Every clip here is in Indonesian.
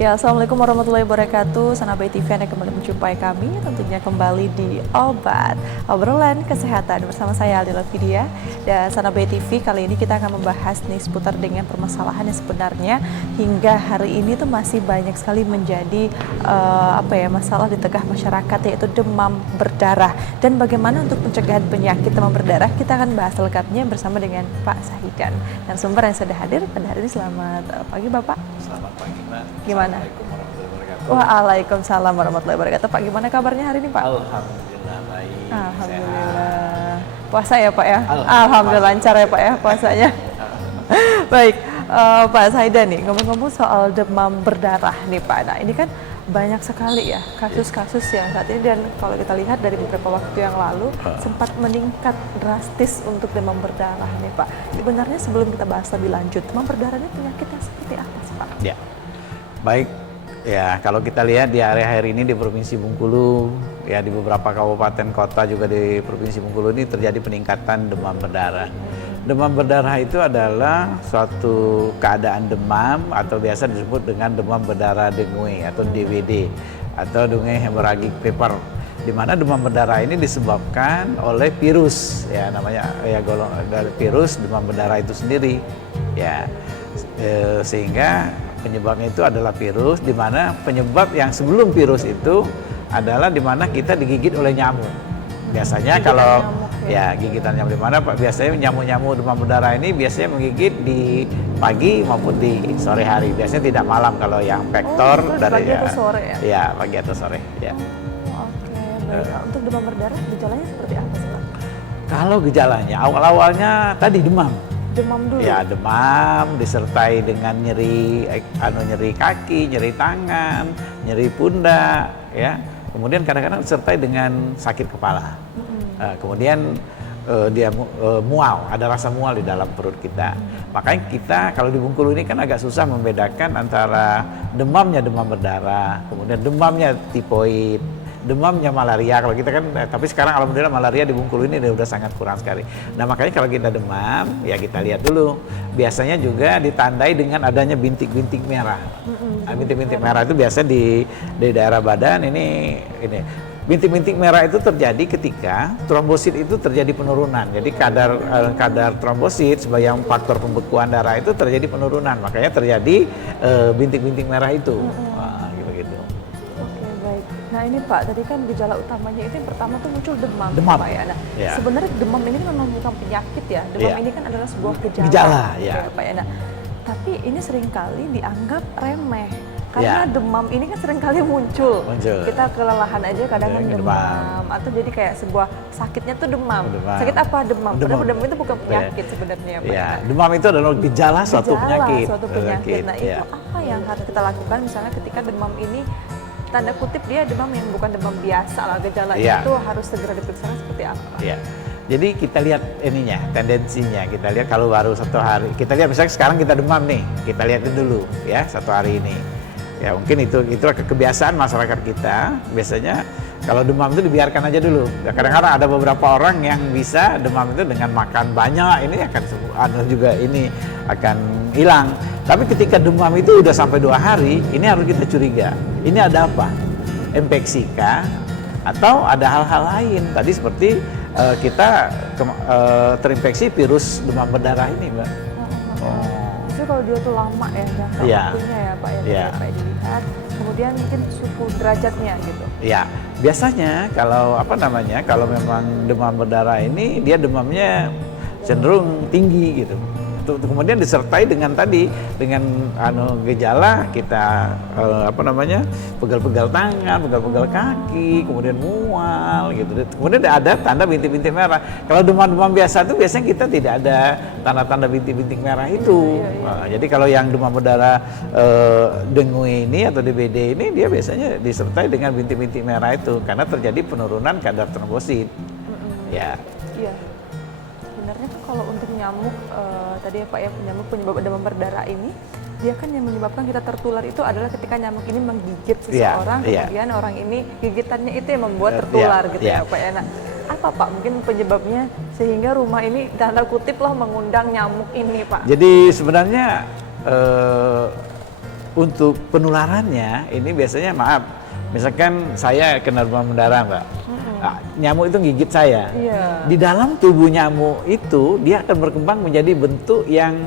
Ya, Assalamualaikum warahmatullahi wabarakatuh. Sanabai TV Anda kembali menjumpai kami, tentunya kembali di Obat Obrolan Kesehatan bersama saya Aldila Vidya. Dan Sanabai TV kali ini kita akan membahas nih seputar dengan permasalahan yang sebenarnya hingga hari ini tuh masih banyak sekali menjadi masalah di tengah masyarakat, yaitu demam berdarah. Dan bagaimana untuk pencegahan penyakit demam berdarah, kita akan bahas selengkapnya bersama dengan Pak Sahidan. Dan sumber yang sudah hadir pada hari ini, selamat pagi Bapak. Selamat pagi Mbak. Gimana? Assalamualaikum warahmatullahi wabarakatuh. Waalaikumsalam warahmatullahi wabarakatuh. Pak, gimana kabarnya hari ini Pak? Alhamdulillah baik. Alhamdulillah. Puasa ya Pak ya? Alhamdulillah Lancar ya Pak ya puasanya. Baik, Pak Sahidan nih, ngomong-ngomong soal demam berdarah nih Pak. Nah ini kan banyak sekali ya kasus-kasus yang saat ini, dan kalau kita lihat dari beberapa waktu yang lalu sempat meningkat drastis untuk demam berdarah nih Pak. Sebenarnya sebelum kita bahas lebih lanjut, demam berdarah ini penyakit yang seperti apa sih Pak? Ya, baik. Ya, kalau kita lihat di area-area ini di Provinsi Bengkulu, ya di beberapa kabupaten kota juga di Provinsi Bengkulu ini terjadi peningkatan demam berdarah. Demam berdarah itu adalah suatu keadaan demam atau biasa disebut dengan demam berdarah dengue atau DBD atau dengue hemorrhagic fever, di mana demam berdarah ini disebabkan oleh virus, ya namanya ya dari virus demam berdarah itu sendiri, ya sehingga penyebabnya itu adalah virus, di mana penyebab yang sebelum virus itu adalah di mana kita digigit oleh nyamuk. Biasanya gigitan kalau nyamuk, ya gigitan nyamuk, di mana biasanya nyamuk-nyamuk demam berdarah ini biasanya menggigit di pagi maupun di sore hari. Biasanya tidak malam kalau yang vektor dari pagi atau sore ya? Ya, pagi atau sore, ya. Oke, baik. Untuk demam berdarah gejalanya seperti apa sih Pak? Kalau gejalanya awal-awalnya tadi demam. Demam dulu? Ya, demam disertai dengan nyeri kaki, nyeri tangan, nyeri pundak, ya. Kemudian kadang-kadang disertai dengan sakit kepala. Kemudian dia mual, ada rasa mual di dalam perut kita. Makanya kita kalau di Bengkulu ini kan agak susah membedakan antara demamnya demam berdarah, kemudian demamnya tifoid, demamnya malaria. Kalau kita kan, tapi sekarang alhamdulillah malaria di Bengkulu ini udah sangat kurang sekali. Nah makanya kalau kita demam, ya kita lihat dulu. Biasanya juga ditandai dengan adanya bintik-bintik merah. Nah, bintik-bintik merah itu biasa di daerah badan ini. Bintik-bintik merah itu terjadi ketika trombosit itu terjadi penurunan. Jadi kadar trombosit sebagai faktor pembekuan darah itu terjadi penurunan. Makanya terjadi bintik-bintik merah itu. Gitu. Oke, baik. Nah ini Pak, tadi kan gejala utamanya itu yang pertama tuh muncul demam. Pak ya. Nah, ya. Sebenarnya demam ini memang bukan penyakit ya. Demam ini kan adalah sebuah gejala. Gejala, ya. Pak ya. Nah, tapi ini seringkali dianggap remeh. Karena demam ini kan seringkali muncul. Kita kelelahan aja kadang kan demam. Atau jadi kayak sebuah sakitnya tuh demam. Sakit apa demam? Padahal demam itu bukan penyakit sebenarnya Pak. Ya, demam itu adalah gejala suatu penyakit. Nah itu apa yang harus kita lakukan misalnya ketika demam ini tanda kutip dia demam yang bukan demam biasa lah, gejala itu harus segera diperiksa seperti apa? Ya. Jadi kita lihat ininya, tendensinya. Kita lihat kalau baru satu hari, kita lihat misalnya sekarang kita demam nih, kita lihat dulu ya satu hari ini. Ya mungkin itu kebiasaan masyarakat kita. Biasanya kalau demam itu dibiarkan aja dulu. Kadang-kadang ada beberapa orang yang bisa demam itu dengan makan banyak, ini akan juga ini akan hilang. Tapi ketika demam itu udah sampai 2 hari, ini harus kita curiga. Ini ada apa? Infeksi kah? Atau ada hal-hal lain? Tadi seperti kita terinfeksi virus demam berdarah ini, Mbak. Kalau dia tuh lama ya jangka waktunya ya Pak ya, Pak dilihat, kemudian mungkin suhu derajatnya gitu. Ya, biasanya kalau kalau memang demam berdarah ini dia demamnya cenderung tinggi gitu. Kemudian disertai dengan gejala kita pegal-pegal tangan, pegal-pegal kaki, kemudian mual gitu. Kemudian ada tanda bintik-bintik merah. Kalau demam-demam biasa itu biasanya kita tidak ada tanda-tanda bintik-bintik merah itu. Nah, jadi kalau yang demam berdarah dengue ini atau DBD ini dia biasanya disertai dengan bintik-bintik merah itu karena terjadi penurunan kadar trombosit. Iya. Sebenarnya kan kalau untuk nyamuk tadi ya Pak ya, nyamuk penyebab demam berdarah ini dia kan yang menyebabkan kita tertular itu adalah ketika nyamuk ini menggigit seseorang, kemudian orang ini gigitannya itu yang membuat tertular gitu ya Pak ya. Nah, apa Pak mungkin penyebabnya sehingga rumah ini tanda kutip loh mengundang nyamuk ini Pak? Jadi sebenarnya untuk penularannya ini biasanya maaf, misalkan saya kena demam berdarah Mbak, nyamuk itu gigit saya. Iya. Di dalam tubuh nyamuk itu dia akan berkembang menjadi bentuk yang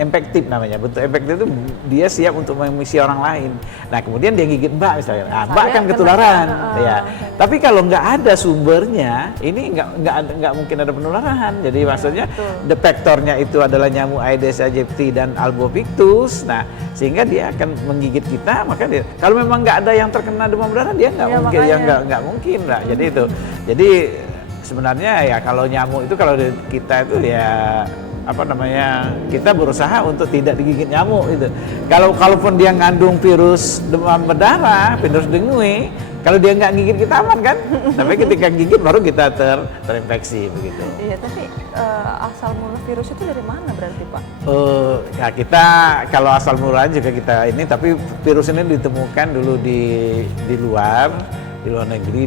efektif namanya. Bentuk efektif itu dia siap untuk mengisi orang lain. Nah kemudian dia gigit Mbak misalnya, Mbak akan ketularan. Ya. Tapi kalau nggak ada sumbernya, ini nggak mungkin ada penularan. Jadi maksudnya vektornya itu adalah nyamuk Aedes aegypti dan Albopictus. Nah sehingga dia akan menggigit kita, maka dia kalau memang nggak ada yang terkena demam berdarah dia nggak mungkin, ya nggak mungkin lah. Jadi itu, jadi sebenarnya ya kalau nyamuk itu kalau kita itu ya apa namanya, kita berusaha untuk tidak digigit nyamuk itu. Kalaupun dia ngandung virus demam berdarah, virus dengue, kalau dia nggak gigit kita aman kan? Tapi ketika gigit baru kita terinfeksi begitu. Iya, tapi asal mula virus itu dari mana berarti Pak? Ya kita kalau asal mulanya juga kita ini, tapi virus ini ditemukan dulu di luar negeri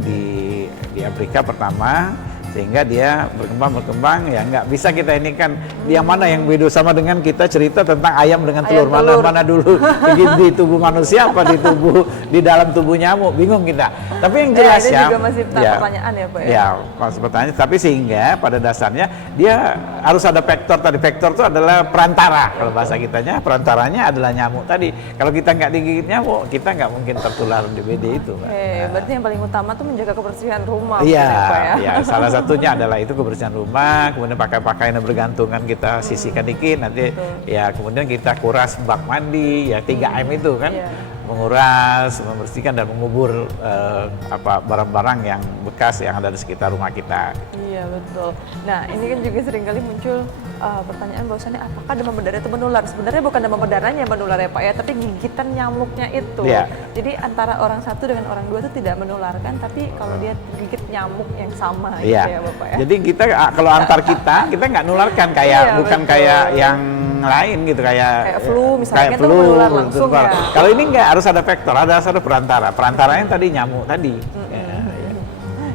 di Afrika pertama. Sehingga dia berkembang ya nggak bisa kita ini kan yang mana yang beda sama dengan kita cerita tentang ayam dengan telur, mana dulu di tubuh manusia apa di dalam tubuh nyamuk, bingung kita. Tapi yang jelas ini ya juga masih pertanyaan ya Pak ya. Ya masih pertanyaan, tapi sehingga pada dasarnya dia harus ada vektor tadi. Vektor itu adalah perantara, kalau bahasa kitanya perantaranya adalah nyamuk tadi. Kalau kita nggak digigit nyamuk, kita nggak mungkin tertular DBD itu Pak. Berarti yang paling utama tuh menjaga kebersihan rumah. Iya, ya. Salah satunya adalah itu kebersihan rumah, kemudian pakaian yang bergantungan kita sisihkan dikit, nanti ya kemudian kita kuras bak mandi, ya 3M itu kan, menguras, membersihkan dan mengubur barang-barang yang bekas yang ada di sekitar rumah kita. Iya betul. Nah ini kan juga seringkali muncul pertanyaan bahwasannya apakah demam berdarah itu menular? Sebenarnya bukan demam berdarahnya yang menular ya Pak ya, tapi gigitan nyamuknya itu. Jadi antara orang satu dengan orang dua itu tidak menularkan, tapi kalau dia gigit nyamuk yang sama gitu ya Bapak ya. Jadi kita kalau antar kita nggak nularkan kayak bukan kayak yang lain gitu kayak flu misalnya kayak itu menular langsung ya. Kalau ini nggak, harus ada vektor, ada perantara. Perantaranya tadi nyamuk tadi.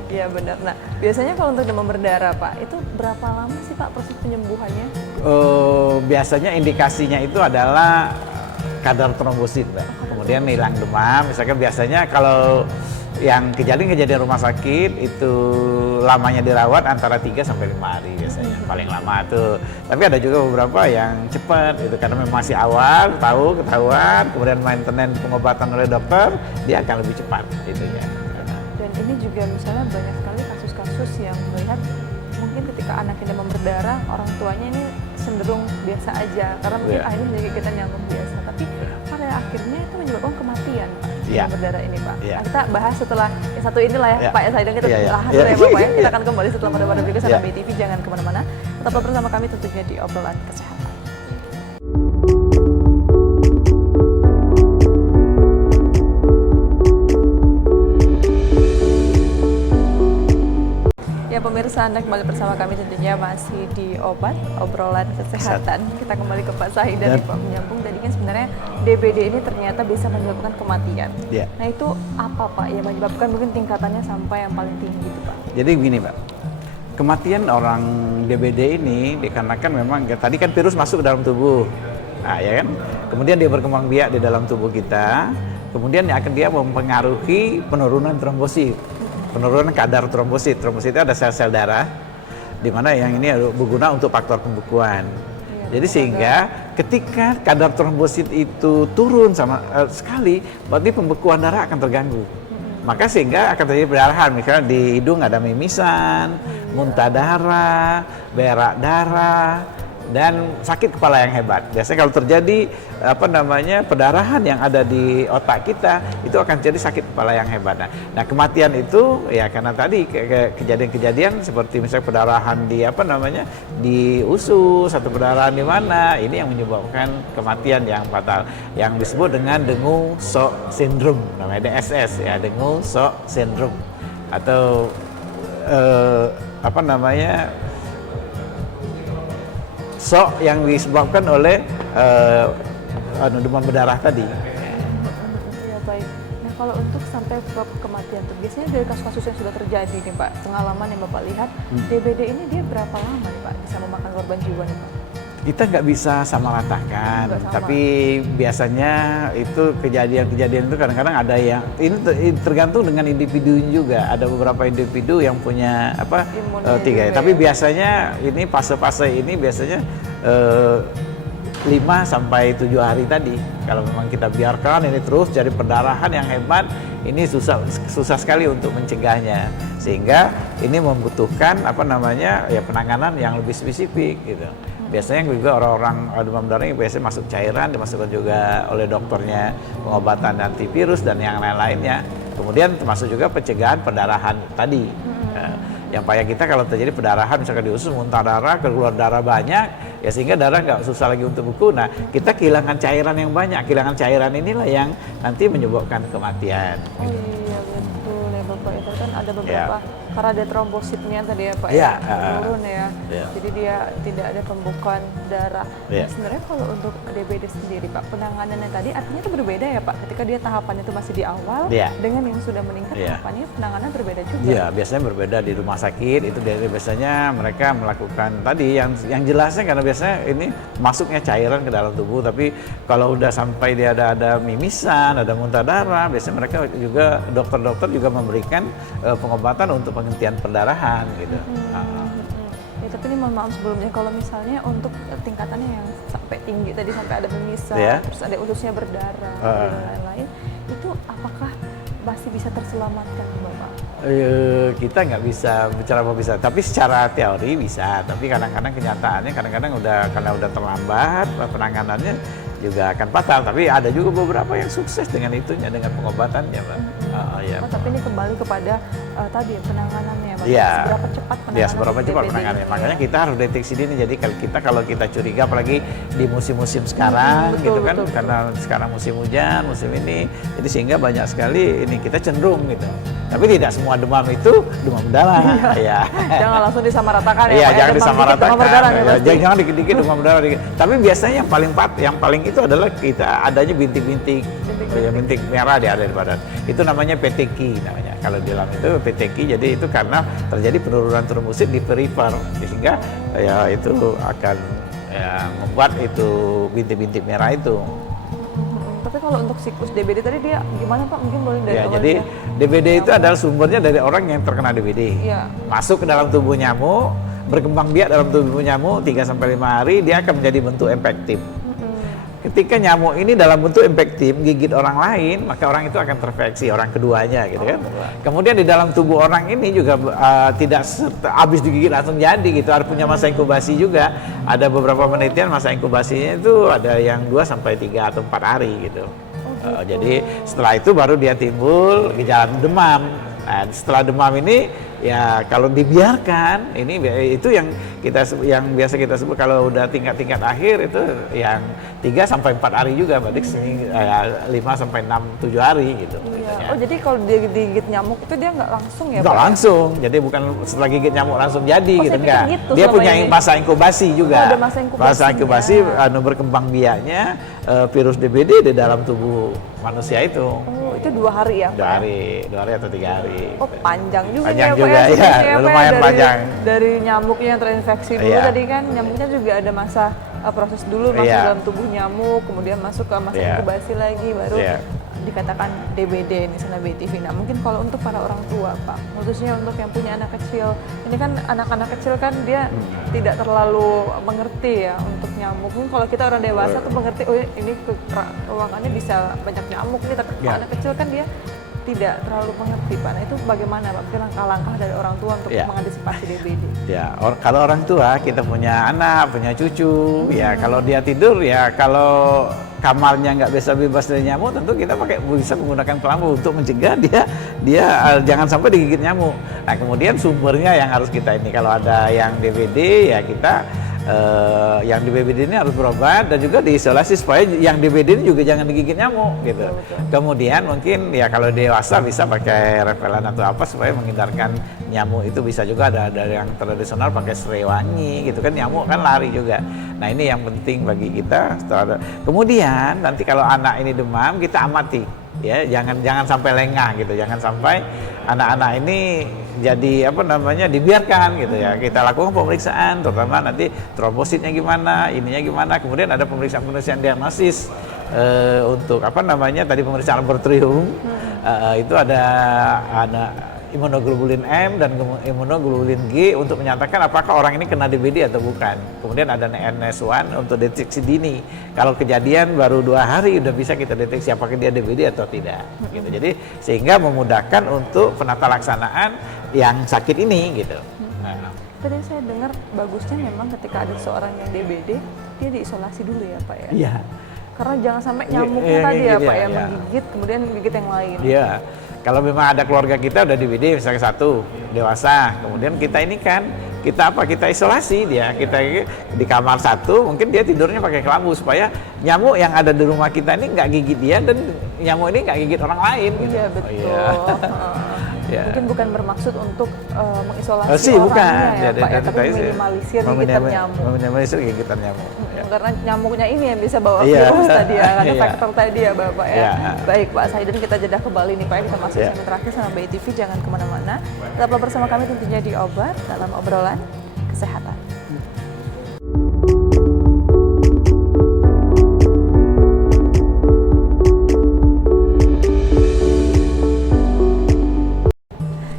Iya benar. Nah biasanya kalau untuk demam berdarah Pak, itu berapa lama sih Pak proses penyembuhannya? Biasanya indikasinya itu adalah kadar trombosit Pak. Kemudian hilang demam. Misalkan biasanya kalau yang kejadian rumah sakit itu lamanya dirawat antara 3 sampai 5 hari biasanya paling lama tuh. Tapi ada juga beberapa yang cepat itu karena memang masih awal, ketahuan, kemudian maintenance pengobatan oleh dokter, dia akan lebih cepat itu ya. Dan ini juga misalnya banyak sekali kasus-kasus yang melihat mungkin ketika anaknya demam berdarah, orang tuanya ini cenderung biasa aja karena mungkin akhirnya menjadi kita nyamuk biasa, tapi pada akhirnya itu menyebabkan kematian Pak. Demam berdarah ini Pak. Nah, kita bahas setelah yang satu inilah ya Pak ya, saya dan kita bahas dulu ya Bapak ya. Kita akan kembali setelah pada berikut sana BTV, jangan kemana-mana, tetaplah bersama kami tentunya di obrolan kesehatan. Ya pemirsa, Anda kembali bersama kami tentunya masih di obrolan kesehatan. Kita kembali ke Pak Sahid dan Pak menyambung tadi kan sebenarnya DBD ini ternyata bisa menyebabkan kematian. Nah itu apa Pak yang menyebabkan mungkin tingkatannya sampai yang paling tinggi itu Pak? Jadi begini Pak, kematian orang DBD ini dikarenakan memang tadi kan virus masuk ke dalam tubuh, nah ya kan, kemudian dia berkembang biak di dalam tubuh kita, kemudian dia mempengaruhi penurunan trombosit. Penurunan kadar trombosit. Trombosit itu ada sel-sel darah di mana yang ini berguna untuk faktor pembekuan. Jadi sehingga ketika kadar trombosit itu turun sama sekali, berarti pembekuan darah akan terganggu. Maka sehingga akan terjadi perdarahan, misalnya di hidung ada mimisan, muntah darah, berak darah, dan sakit kepala yang hebat. Biasanya kalau terjadi pendarahan yang ada di otak kita, itu akan jadi sakit kepala yang hebat. Nah kematian itu ya karena tadi kejadian-kejadian seperti misalnya pendarahan di usus atau pendarahan di mana, ini yang menyebabkan kematian yang fatal, yang disebut dengan dengue shock syndrome, namanya DSS ya, dengue shock syndrome, atau shock yang disebabkan oleh demam berdarah tadi. Ya baik. Nah kalau untuk sampai ke kematian tuh biasanya dari kasus-kasus yang sudah terjadi nih Pak, pengalaman yang Bapak lihat, DBD ini dia berapa lama nih Pak bisa memakan korban jiwa nih Pak? Kita nggak bisa sama ratakan, Nggak sama. tapi biasanya itu kejadian-kejadian itu kadang-kadang ada yang ini tergantung dengan individu juga. Ada beberapa individu yang punya Imunnya tiga, juga tapi ya. biasanya ini fase-fase ini biasanya 5 sampai 7 hari tadi. Kalau memang kita biarkan ini terus jadi perdarahan yang hebat, ini susah sekali untuk mencegahnya. Sehingga ini membutuhkan ya penanganan yang lebih spesifik gitu. Biasanya juga orang-orang demam berdarah ini biasanya masuk cairan, dimasukkan juga oleh dokternya pengobatan antivirus dan yang lain-lainnya. Kemudian termasuk juga pencegahan perdarahan tadi. Yang payah kita kalau terjadi perdarahan, misalkan di usus muntah darah, keluar darah banyak, ya sehingga darah nggak susah lagi untuk beku. Nah, kita kehilangan cairan yang banyak. Kehilangan cairan inilah yang nanti menyebabkan kematian. Oh iya betul ya Bapak, itu kan ada beberapa karena ada trombositnya tadi ya Pak Iya, turun ya. iya. Jadi dia tidak ada pembukaan darah. Iya. Nah, sebenarnya kalau untuk DBD sendiri Pak, penanganannya tadi artinya itu berbeda ya Pak. Ketika dia tahapannya itu masih di awal Iya. dengan yang sudah meningkat Iya. tahapannya penanganan berbeda juga. Iya, biasanya berbeda di rumah sakit. Itu biasanya mereka melakukan tadi yang jelasnya karena biasanya ini masuknya cairan ke dalam tubuh. Tapi kalau udah sampai dia ada mimisan, ada muntah darah, biasanya mereka juga dokter-dokter juga memberikan pengobatan untuk penghentian perdarahan gitu. Ya, tapi ini mohon maaf sebelumnya kalau misalnya untuk tingkatannya yang sampai tinggi tadi sampai ada mimisan, Iya. terus ada ususnya berdarah dan lain-lain, itu apakah masih bisa terselamatkan Bapak? Kita nggak bisa bicara apa bisa, tapi secara teori bisa. Tapi kadang-kadang kenyataannya karena udah terlambat penanganannya juga akan fatal. Tapi ada juga beberapa yang sukses dengan itunya, dengan pengobatannya, Pak. Ya. Oh, tapi ini kembali kepada tadi penanganannya, Bapak. Iya. Seberapa cepat penanganan? Ya, seberapa cepat DBD? penanganannya. Makanya kita harus deteksi dini. Jadi kalau kita curiga, apalagi di musim-musim sekarang, betul, gitu kan, betul. karena sekarang musim hujan, musim ini, jadi sehingga banyak sekali ini kita cenderung gitu. Tapi tidak semua demam itu demam berdarah, ya. Jangan langsung disamaratakan ya, Iya, Pak, ya. jangan Demam dikit, disamaratakan. demam berdarah ya, Ya, pasti. jangan dikit-dikit demam berdarah dikit. Tapi biasanya yang paling itu adalah kita adanya bintik-bintik, ya, bintik merah di badan. Itu namanya PTQ namanya. Kalau di dalam itu PTQ, jadi itu karena terjadi penurunan trombosit di perifer, sehingga ya itu akan membuat itu bintik-bintik merah itu. Tapi kalau untuk siklus DBD tadi dia gimana Pak? Mungkin boleh dari Ya, awal jadi dia. DBD itu adalah sumbernya dari orang yang terkena DBD. Iya. Masuk ke dalam tubuh nyamuk, berkembang biak dalam tubuh nyamuk 3-5 hari, dia akan menjadi bentuk infektif. Ketika nyamuk ini dalam bentuk infektif gigit orang lain, maka orang itu akan terinfeksi, orang keduanya gitu kan. Kemudian di dalam tubuh orang ini juga tidak habis digigit langsung jadi gitu, harus punya masa inkubasi juga. Ada beberapa penelitian masa inkubasinya itu ada yang 2-3 atau 4 hari gitu. Jadi setelah itu baru dia timbul gejala demam. Nah, setelah demam ini ya kalau dibiarkan ini itu yang biasa kita sebut kalau udah tingkat akhir itu yang 3-4 hari juga, berarti 5-6-7 hari gitu. Iya. Oh, jadi kalau dia digigit nyamuk itu dia nggak langsung ya Nggak Pak? langsung, jadi bukan setelah gigit nyamuk langsung jadi Oh, gitu, saya pikir enggak. gitu Dia selama punya ini. masa inkubasi juga. Oh, ada masa inkubasinya. Masa inkubasi berkembang biaknya virus DBD di dalam tubuh manusia itu. Oh, itu 2 hari ya Pak? 2 hari atau 3 hari. Oh, panjang juga Panjang ya Pak juga, ya, iya, sebenarnya, Pak, lumayan dari, panjang. Dari nyamuknya yang terinfeksi dulu Iya. tadi kan, nyamuknya juga ada masa proses dulu masuk Iya. dalam tubuh nyamuk, kemudian masuk ke masa Iya. inkubasi lagi, baru Iya. dikatakan DBD ini sana BTV. Nah, mungkin kalau untuk para orang tua Pak, khususnya untuk yang punya anak kecil, ini kan anak-anak kecil kan dia tidak terlalu mengerti ya untuk nyamuk. Mungkin kalau kita orang dewasa tuh mengerti, oh ini ruangannya bisa banyak nyamuk nih, tapi kalau Iya. anak kecil kan dia tidak terlalu mengerti Pak. Nah, itu bagaimana Pak? Mungkin langkah-langkah dari orang tua untuk Iya. mengantisipasi DBD. Ya, kalau orang tua kita punya anak, punya cucu, ya kalau dia tidur ya kalau kamarnya nggak bisa bebas dari nyamuk, tentu kita bisa menggunakan kelambu untuk mencegah dia jangan sampai digigit nyamuk. Nah, kemudian sumbernya yang harus kita ini kalau ada yang DBD ya kita yang di DBD ini harus berobat dan juga diisolasi supaya yang DBD ini juga jangan digigit nyamuk gitu. Kemudian mungkin ya kalau dewasa bisa pakai repelan atau apa supaya menghindarkan nyamuk itu, bisa juga ada yang tradisional pakai serai wangi gitu kan, nyamuk kan lari juga. Nah, ini yang penting bagi kita. Kemudian nanti kalau anak ini demam kita amati ya, jangan sampai lengah gitu, jangan sampai anak-anak ini jadi apa namanya dibiarkan gitu ya. Kita lakukan pemeriksaan, terutama nanti trombositnya gimana, ininya gimana. Kemudian ada pemeriksaan diagnosis untuk apa namanya tadi pemeriksaan laboratorium. Itu ada imunoglobulin M dan imunoglobulin G untuk menyatakan apakah orang ini kena DBD atau bukan. Kemudian ada NS1 untuk deteksi dini. Kalau kejadian baru 2 hari udah bisa kita deteksi apakah dia DBD atau tidak. Gitu. Jadi sehingga memudahkan untuk penata laksanaan yang sakit ini gitu. Tadi saya dengar bagusnya memang ketika ada seorang yang DBD dia diisolasi dulu ya Pak ya. Iya. Karena jangan sampai nyamuknya tadi ya Pak ya menggigit kemudian menggigit yang lain. Iya. Kalau memang ada keluarga kita udah DBD misalnya 1 dewasa, kemudian kita ini kan kita isolasi dia, kita di kamar 1 mungkin dia tidurnya pakai kelambu supaya nyamuk yang ada di rumah kita ini nggak gigit dia dan nyamuk ini nggak gigit orang lain. Iya betul. Ya. Mungkin bukan bermaksud untuk mengisolasi orangnya bukan. ya Pak ya, tapi minimalisir gigitan nyamuk. Meminimalisir gigitan nyamuk. Karena nyamuknya ini yang bisa bawa virus tadi ya, ada faktor tadi ya Bapak ya. Baik Pak Saidan, kita jeda kembali nih Pak ya, kita masuk segmen terakhir sama BI TV, jangan kemana-mana. Tetaplah bersama kami tentunya di Obat dalam obrolan kesehatan.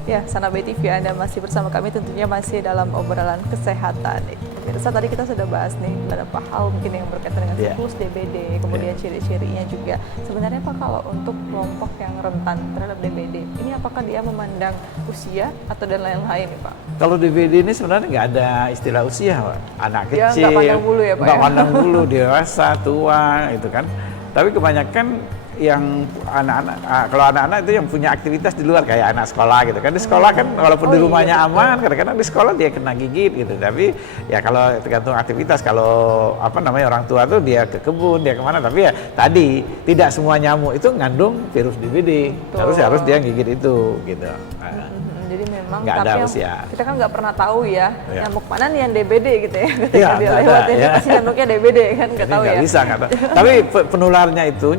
Ya, Sana BI TV, Anda masih bersama kami tentunya masih dalam obrolan kesehatan. Pemirsa, tadi kita sudah bahas nih beberapa hal mungkin yang berkaitan dengan siklus DBD, kemudian ciri-cirinya juga. Sebenarnya Pak, kalau untuk kelompok yang rentan terhadap DBD, ini apakah dia memandang usia atau dan lain-lain nih Pak? Kalau DBD ini sebenarnya nggak ada istilah usia, Pak. Anak kecil, nggak pandang bulu ya Pak? Nggak pandang bulu, dewasa, tua, itu kan. Tapi kebanyakan yang anak-anak, kalau anak-anak itu yang punya aktivitas di luar kayak anak sekolah gitu kan, di sekolah kan walaupun di rumahnya aman, kadang-kadang di sekolah dia kena gigit gitu. Tapi ya kalau tergantung aktivitas, kalau apa namanya orang tua tuh dia ke kebun, dia kemana, tapi ya tadi tidak semua nyamuk itu ngandung virus DBD, harus dia gigit itu gitu. Jadi memang nggak tapi ada usia. Kita kan nggak pernah tahu ya nyamuk mana nih yang DBD gitu ya, ketika dia lewat ini pasti nyamuknya DBD kan, nggak tahu ya. Nggak bisa, nggak tahu. Tapi penularnya itu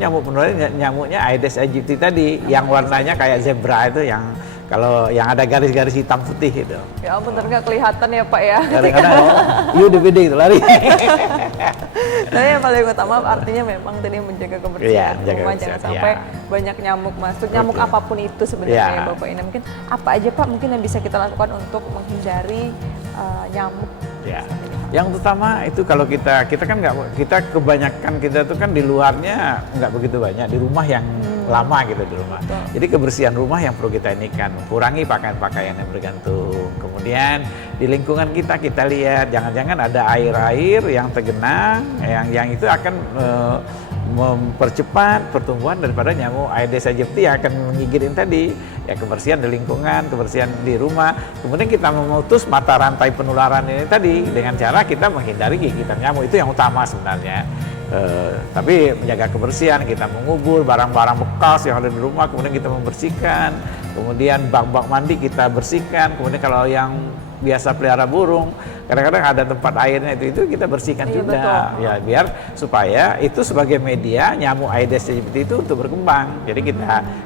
nyamuknya Aedes aegypti tadi yang warnanya kayak zebra itu, yang kalau yang ada garis-garis hitam putih itu. Ya ampun, nggak kelihatan ya Pak ya. Kadang-kadang DBD gitu lari. Tapi yang paling utama artinya memang tadi menjaga kebersihan rumah, jangan sampai banyak nyamuk masuk, nyamuk apapun itu sebenarnya ya Bapak ini. Mungkin apa aja Pak mungkin yang bisa kita lakukan untuk menghindari nyamuk? Ya. Yang utama itu kalau kita kan kebanyakan kita tuh kan di luarnya nggak begitu banyak, di rumah yang lama gitu di rumah. Jadi kebersihan rumah yang perlu kita ini kan, kurangi pakaian-pakaian yang bergantung. Kemudian di lingkungan kita lihat jangan-jangan ada air-air yang tergenang, yang itu akan mempercepat pertumbuhan daripada nyamuk Aedes aegypti yang akan mengigitin tadi. Ya, kebersihan di lingkungan, kebersihan di rumah. Kemudian kita memutus mata rantai penularan ini tadi dengan cara kita menghindari gigitan nyamuk, itu yang utama sebenarnya. Tapi menjaga kebersihan, kita mengubur barang-barang bekas yang ada di rumah, kemudian kita membersihkan, kemudian bak-bak mandi kita bersihkan, kemudian kalau yang biasa pelihara burung, kadang-kadang ada tempat airnya itu kita bersihkan juga, betul. Ya biar supaya itu sebagai media nyamuk Aedes aegypti itu untuk berkembang. Jadi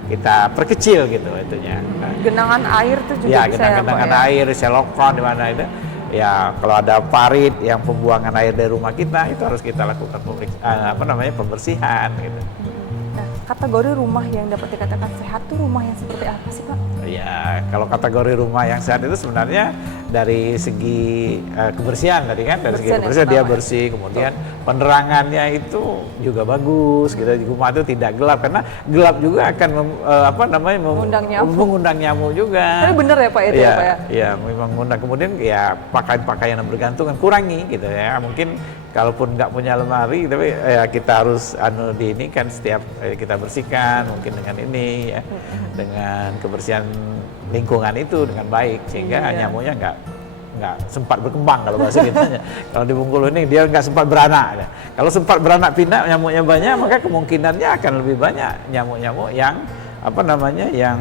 kita perkecil gitu itunya. Genangan air tuh juga bisa genangan air, selokan di mana itu. Ya kalau ada parit yang pembuangan air dari rumah kita, itu harus kita lakukan pembersihan gitu. Nah, kategori rumah yang dapat dikatakan sehat tuh rumah yang seperti apa sih Pak? Ya, kalau kategori rumah yang sehat itu sebenarnya dari segi kebersihan tadi kan, dari segi kebersihan dia bersih, kemudian penerangannya itu juga bagus gitu, di rumah itu tidak gelap, karena gelap juga akan mengundang nyamuk juga. Tapi benar ya Pak itu ya Pak ya? Iya, memang mengundang. Kemudian ya pakaian-pakaian yang bergantungan kurangi gitu ya, mungkin kalaupun nggak punya lemari, tapi ya kita harus ini kan setiap kita bersihkan mungkin dengan ini ya, dengan kebersihan lingkungan itu dengan baik, sehingga nyamuknya nggak sempat berkembang kalau bahasa kitanya. Kalau di Bengkulu ini dia nggak sempat beranak. Ya. Kalau sempat beranak pinak nyamuknya banyak, maka kemungkinannya akan lebih banyak nyamuk-nyamuk yang yang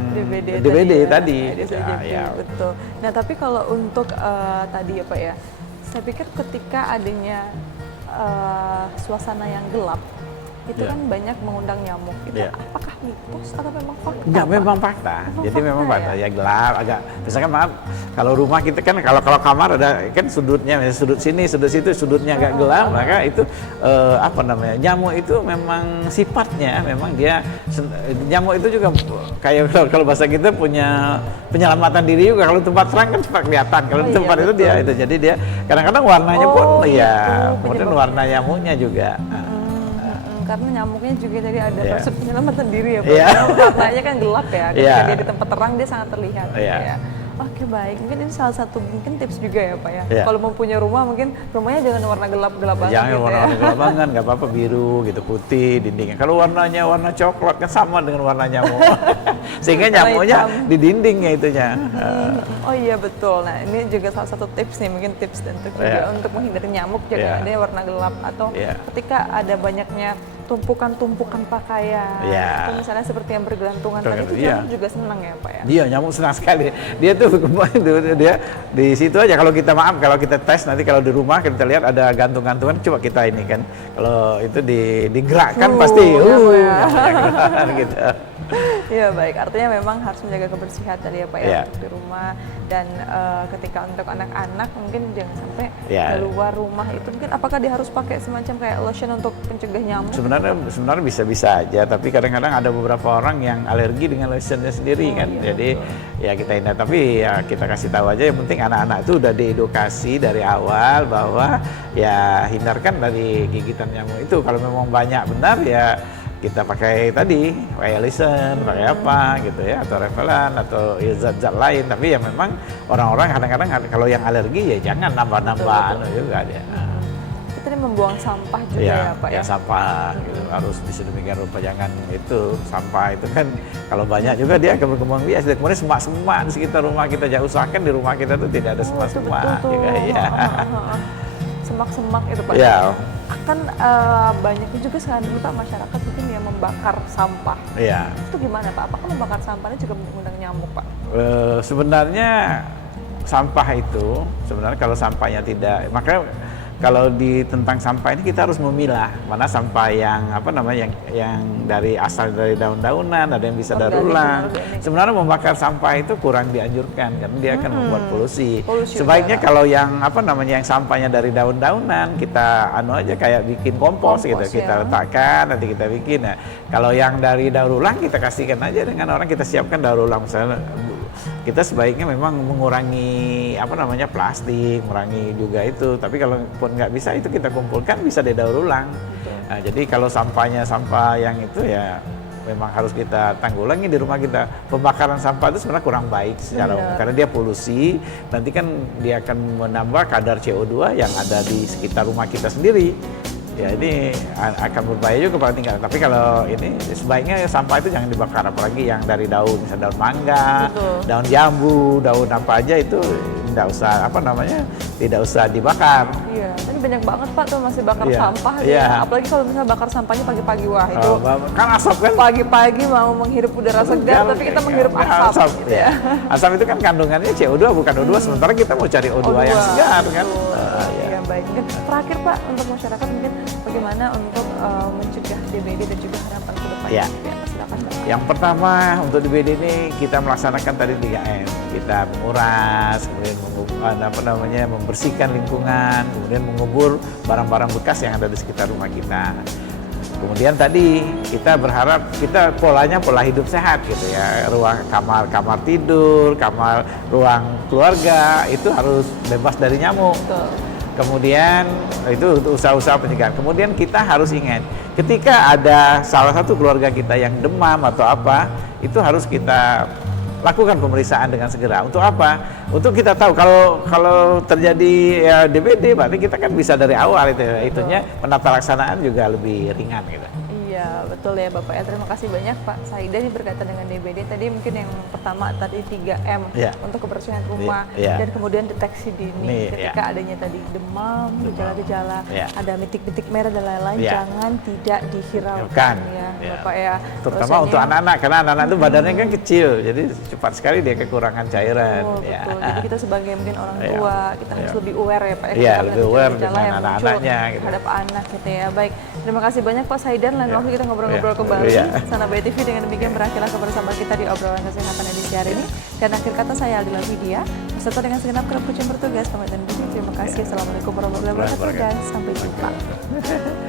DBD tadi. Ya. Betul. Nah tapi kalau untuk tadi ya Pak ya, saya pikir ketika adanya suasana yang gelap, itu kan banyak mengundang nyamuk. Itu apakah mitos atau memang fakta? Enggak, Pak? memang fakta. Jadi fakta memang fakta. ya? Ya gelap, agak. Misalkan maaf, kalau rumah kita kan kalau kamar ada kan sudutnya, misalnya sudut sini, sudut situ, sudutnya agak gelap, maka itu apa namanya? Nyamuk itu memang sifatnya, memang dia nyamuk itu juga kayak kalau bahasa kita punya penyelamatan diri juga. Kalau tempat terang kan cepat kelihatan. Kalau di tempat itu dia itu. Jadi dia kadang-kadang warnanya pun ya, kemudian warna nyamuknya juga. Karena nyamuknya juga tadi ada maksud penyelamatan diri ya Pak. Yeah. Warnanya kan gelap ya, ketika dia di tempat terang dia sangat terlihat. Ya. Oke baik, mungkin ini salah satu mungkin tips juga ya Pak ya. Kalau mau punya rumah mungkin rumahnya jangan warna gelap-gelap banget jangan gitu warna gelap banget, nggak apa-apa biru gitu, putih dindingnya. Kalau warnanya warna coklat kan sama dengan warna nyamuk. Sehingga nyamuknya di dindingnya itunya. Oh iya betul. Nah ini juga salah satu tips nih, mungkin tips dan trik juga untuk menghindari nyamuk, jangan ada warna gelap atau ketika ada banyaknya tumpukan-tumpukan pakaian. Atau misalnya seperti yang bergelantungan tadi itu nyamuk juga senang ya Pak ya. Iya, nyamuk senang sekali. Dia tuh dia di situ aja. Kalau kita kalau kita tes nanti kalau di rumah kita lihat ada gantung-gantungan, coba kita ini kan kalau itu digerakkan pasti gitu. Iya baik, artinya memang harus menjaga kebersihan tadi ya Pak ya untuk di rumah, dan ketika untuk anak-anak mungkin jangan sampai keluar rumah itu mungkin apakah dia harus pakai semacam kayak lotion untuk pencegah nyamuk? Sebenarnya bisa-bisa aja, tapi kadang-kadang ada beberapa orang yang alergi dengan lotionnya sendiri kan. Jadi ya kita hindari, tapi ya kita kasih tahu aja, yang penting anak-anak itu udah diedukasi dari awal bahwa ya hindarkan dari gigitan nyamuk itu. Kalau memang banyak benar ya kita pakai tadi, pakai lotion, pakai apa gitu ya, atau repelan atau zat-zat lain. Tapi ya memang orang-orang kadang-kadang kalau yang alergi ya jangan nambah-nambah juga dia. Kita membuang sampah juga ya Pak ya. Sampah gitu. Harus sedemikian rupa, jangan itu sampah itu kan kalau banyak juga dia akan berkembang bias. Dan kemudian semak-semak di sekitar rumah kita, jangan usahakan di rumah kita tuh tidak ada semak-semak juga ya. Semak-semak itu Pak. Akan banyaknya juga sekarang dulu Pak masyarakat mungkin yang membakar sampah. Itu gimana Pak? Apakah membakar sampahnya juga mengundang nyamuk Pak? Sebenarnya sampah itu sebenarnya kalau sampahnya tidak, makanya kalau tentang sampah ini kita harus memilah mana sampah yang apa namanya yang dari asal dari daun-daunan, ada yang bisa daur ulang. Sebenarnya membakar sampah itu kurang dianjurkan karena dia akan membuat polusi. Sebaiknya kalau yang apa namanya yang sampahnya dari daun-daunan kita aja kayak bikin kompos gitu, kita letakkan nanti kita bikin. Nah, kalau yang dari daur ulang kita kasihkan aja dengan orang, kita siapkan daur ulang misalnya. Kita sebaiknya memang mengurangi apa namanya plastik, mengurangi juga itu. Tapi kalau pun nggak bisa itu kita kumpulkan bisa didaur ulang. Nah, jadi kalau sampahnya sampah yang itu ya memang harus kita tanggulangi di rumah kita. Pembakaran sampah itu sebenarnya kurang baik secara umum karena dia polusi. Nanti kan dia akan menambah kadar CO2 yang ada di sekitar rumah kita sendiri. Ya ini akan berbahaya juga pada tingkat. Tapi kalau ini sebaiknya sampah itu jangan dibakar, apalagi yang dari daun, misalnya daun mangga, daun jambu, daun apa aja itu tidak usah apa namanya, tidak usah dibakar. Iya, tapi banyak banget Pak tuh masih bakar sampah. Apalagi kalau misalnya bakar sampahnya pagi-pagi, wah itu kan asap kan. Pagi-pagi mau menghirup udara segar, tapi kita menghirup asap. Gitu ya. Asap itu kan kandungannya CO2 bukan O2, sementara kita mau cari O2 yang segar kan. Baik, mungkin terakhir Pak untuk masyarakat mungkin bagaimana untuk mencegah DBD dan juga harapan ke depan. Silakan Pak. Yang pertama untuk DBD ini kita melaksanakan tadi 3M. Kita menguras, kemudian membersihkan lingkungan, kemudian mengubur barang-barang bekas yang ada di sekitar rumah kita. Kemudian tadi kita berharap kita polanya pola hidup sehat gitu ya, ruang kamar tidur, ruang keluarga itu harus bebas dari nyamuk. Kemudian itu usaha-usaha pencegahan. Kemudian kita harus ingat, ketika ada salah satu keluarga kita yang demam atau apa, itu harus kita lakukan pemeriksaan dengan segera. Untuk apa? Untuk kita tahu kalau terjadi DBD, berarti kita kan bisa dari awal itunya penata laksanaan juga lebih ringan gitu. Iya betul ya Bapak ya, terima kasih banyak Pak Saida ini berkaitan dengan DBD. Tadi mungkin yang pertama tadi 3M untuk kebersihan rumah dan kemudian deteksi dini ketika adanya tadi demam, gejala-gejala, ada bintik-bintik merah dan lain-lain, jangan tidak dihiraukan ya Bapak ya. Terutama untuk anak-anak, karena anak-anak itu badannya kan kecil, jadi cepat sekali dia kekurangan cairan. Betul, jadi kita sebagai mungkin orang tua kita harus lebih aware ya Pak ya, lebih aware dengan anak-anaknya terhadap anak gitu ya. Baik, Terima kasih banyak Pak Saidan, lain waktu kita ngobrol-ngobrol kembali. Sana Bayi TV, dengan demikian berakhirlah kebersamaan kita di obrolan kesehatan edisi hari ini. Dan akhir kata saya Aldila Vidya, beserta dengan segenap kru yang bertugas, pamit undur diri. Terima kasih. Assalamualaikum warahmatullahi wabarakatuh dan sampai jumpa.